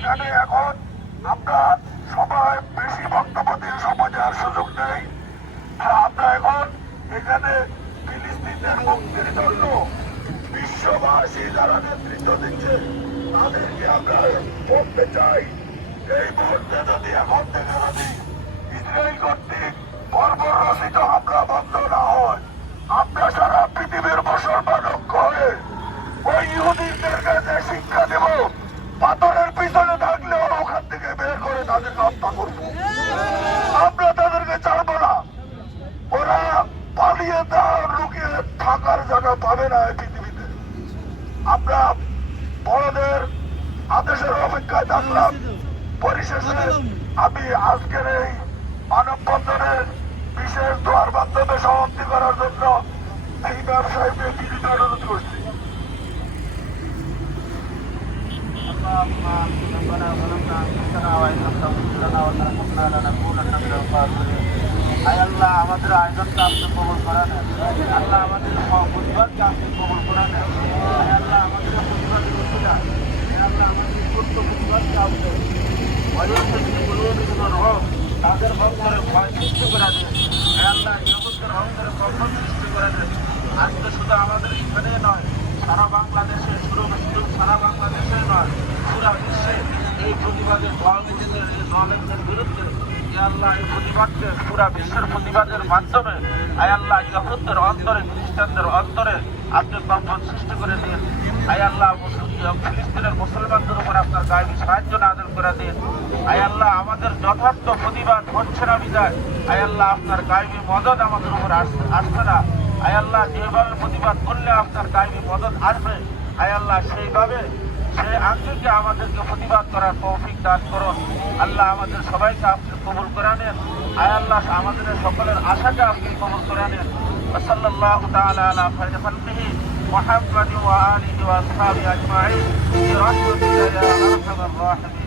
এখানে এখন আমরা সবাই বেশি বক্তব্য দিয়ে সময় দেওয়ার সুযোগ নেই। আমরা এখন এখানে ফিলিস্তিনের মুক্তির জন্য বিশ্ববাসী যারা নেতৃত্ব দিচ্ছে তাদেরকে আমরা বলতে চাই, এই মুহূর্তে যদি এখন থেকে যদি ইসরায়েল কর্তৃক বর্বরচিত হামলা বন্ধ না হয়, আমরা সারা পৃথিবীর মুসলমান ঐক্য হয়ে ওই ইহুদিদেরকে যে শিক্ষা দেব, পাথরের পিছনে থাকলেও ওখান থেকে বের করে তাদেরকে হত্যা করবো। আমরা তাদেরকে ছাড়বো না। ওরা পালিয়ে লুকিয়ে থাকার জায়গা পাবে না এই পৃথিবীতে। আমরা বড়দের আদেশের অপেক্ষায় থাকলাম। পরিশেষে আমি আজকের এই মানববন্ধনের বিশেষ দোয়ার মাধ্যমে সমাপ্তি করার জন্য এই ব্যবসায়ীদের বিনীত অনুরোধ করছি। আল্লাহ আমাদের আয়োজনকে আপনি কবুল করে নেন। আল্লাহ আমাদের প্রতিবাদকে আপনি কবুল করে নেন। আল্লাহ আমাদের প্রতিবাদের উচিলা, আল্লাহ আমাদের ছোট্ট প্রতিবাদকে আপনি তাদের অন্তরে ভয় সৃষ্টি করে দেন। আল্লাহ জগতের অন্তরে কখন সৃষ্টি করে দেন। আজকে শুধু আমাদের এখানে নয়, সারা বাংলাদেশে, শুধু সারা বাংলাদেশে নয়, পুরা বিশ্বে এই প্রতিবাদের দলগুলিদের এই দলের বিরুদ্ধে আল্লাহ এই প্রতিবাদকে পুরা বিশ্বের প্রতিবাদের মাধ্যমে আল্লাহ ইহুদের অন্তরে, খ্রিস্টানদের অন্তরে আপনি কম্পন সৃষ্টি করে দিন। আল্লাহ ফিলিস্তিনের মুসলমানদের উপর আপনার গায়েবী সাহায্য নাযিল করে দিন। আল্লাহ আমাদের যথার্থ প্রতিবাদ হচ্ছে না বিদায় আল্লাহ আপনার গায়েবী মদদ আমাদের উপর আসছে না। আল্লাহ যেভাবে প্রতিবাদ করলে আপনার গায়েবী মদদ আসবে আল্লাহ সেইভাবে সেই আঙ্গিকে আমাদেরকে প্রতিবাদ করার তৌফিক দান করুন। আল্লাহ আমাদের সবাইকে আপনি কবুল করে নেন। আল্লাহ আমাদের সকলের আশাকে আপনি কবুল করে নেন। সাল্লাল্লাহু তাআলা আলা খায়রি খালকিহি মুহাম্মাদ ওয়া আলিহি ওয়া আসহাবিহি আজমাইন বিরহমাতিকা ইয়া আরহামার রাহিমিন।